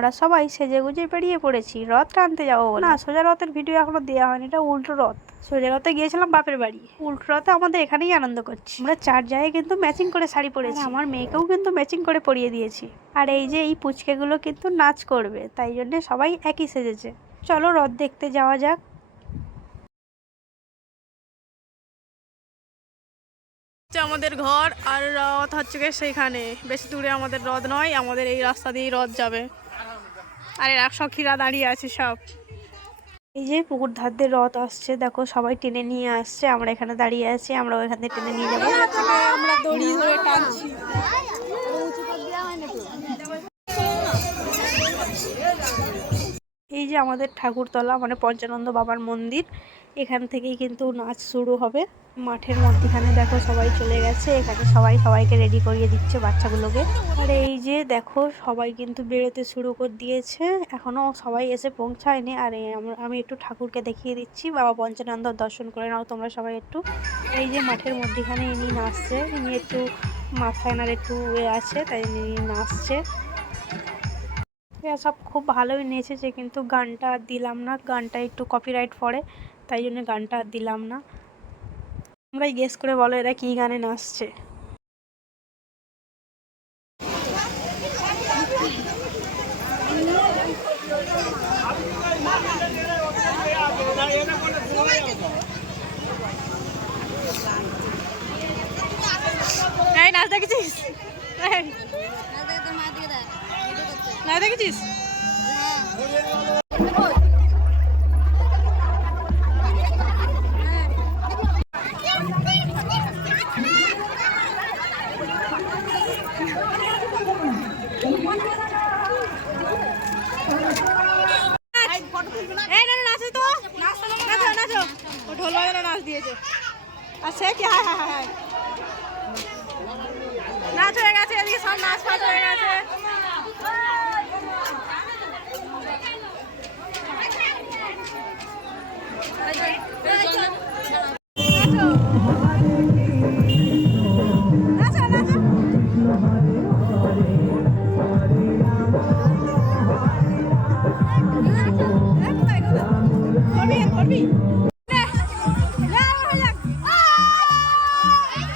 আমরা সবাই সেজে গুজে বেরিয়ে পড়েছি। রথ টানতে যাব না সোজা রথের ভিডিও এখনও দেওয়া হয়নি এটা উল্টো রথ। সোজা রথে গিয়েছিলাম বাপের বাড়ি। উল্টো রথে আমাদের এখানেই আনন্দ করছি। আমরা চার জায়গায় কিন্তু ম্যাচিং করে শাড়ি পরেছি। আমার মেয়েকেও কিন্তু ম্যাচিং করে পরিয়ে দিয়েছি। আর এই যে এই পুচকেগুলো কিন্তু নাচ করবে তাই জন্য সবাই একই সেজেছে। চলো রথ দেখতে যাওয়া যাক। আমাদের ঘর আর রথ হচ্ছে সেইখানে। বেশি দূরে আমাদের রথ নয় আমাদের এই রাস্তা দিয়েই রথ যাবে। আর এরা সখীরা দাঁড়িয়ে আছে সব। এই যে পুকুর ধার দিয়ে রথ আসছে দেখো সবাই টেনে নিয়ে আসছে আমরা এখানে দাঁড়িয়ে আছি আমরা ওখান থেকে টেনে নিয়ে যাব। আমরা দড়ি ধরে টানছি। এই যে আমাদের ঠাকুরতলা মানে পঞ্চানন্দ বাবার মন্দির, এখান থেকেই কিন্তু নাচ শুরু হবে। মাঠের মধ্যখানে দেখো সবাই চলে গেছে, এখানে সবাই সবাইকে রেডি করিয়ে দিচ্ছে বাচ্চাগুলোকে। আর এই যে দেখো সবাই কিন্তু বেরোতে শুরু করে দিয়েছে, এখনও সবাই এসে পৌঁছায়নি। আর আমি একটু ঠাকুরকে দেখিয়ে দিচ্ছি, বাবা পঞ্চানন্দ দর্শন করে নাও তোমরা সবাই একটু। এই যে মাঠের মধ্যখানে ইনি নাচছে, ইনি একটু মাথায় এনার একটু এ আছে, তাই ইনি নাচছে। সব খুব ভালোই নেচেছে কিন্তু গানটা আর দিলাম না। গানটা একটু কপিরাইট পড়ে, তাই জন্য গানটা আর দিলাম না। তোমরাই গেস করে বলো এরা কী গানে নাচছে। নাচ দেখেছিস? নাচ দেখেছিস নাচো দিয়েছে। আর সে কি? হায় হায় হায় হায়। নাচ হয়ে গেছে, এদিকে সব নাচ ফাচ হয়ে গেছে। Yeah.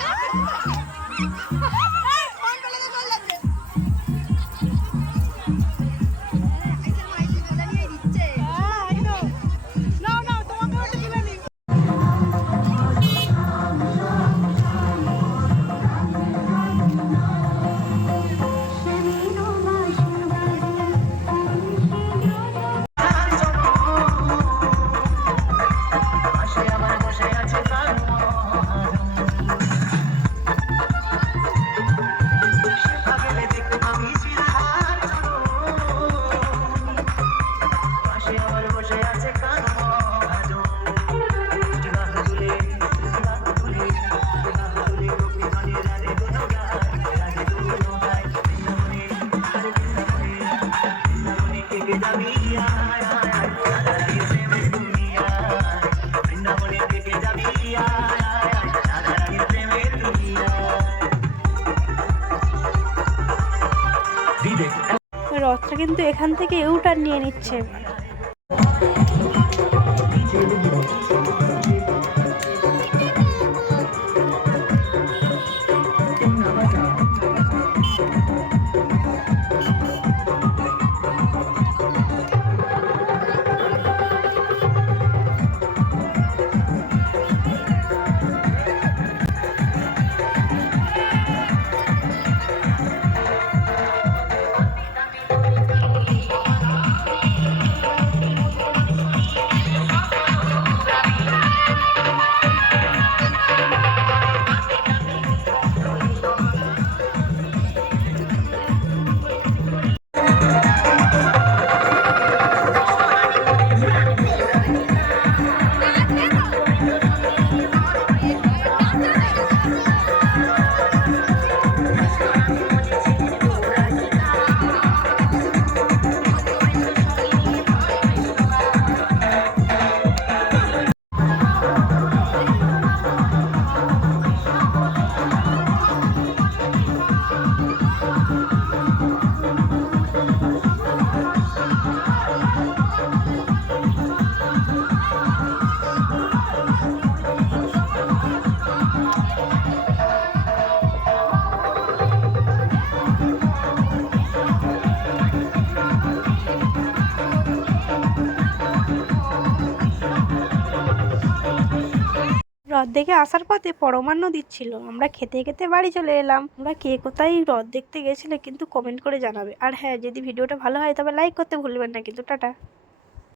রথটা কিন্তু এখান থেকে ইউটার নিয়ে নিচ্ছে। দেখে আসার পথে পরমান্ন দিচ্ছিল। আমরা খেতে খেতে বাড়ি চলে এলাম। আমরা কে কোথায় রথ দেখতে গেছিলে কিন্তু কমেন্ট করে জানাবে। আর হ্যাঁ যদি ভিডিওটা ভালো হয় তবে লাইক করতে ভুলবেন না কিন্তু, টাটা।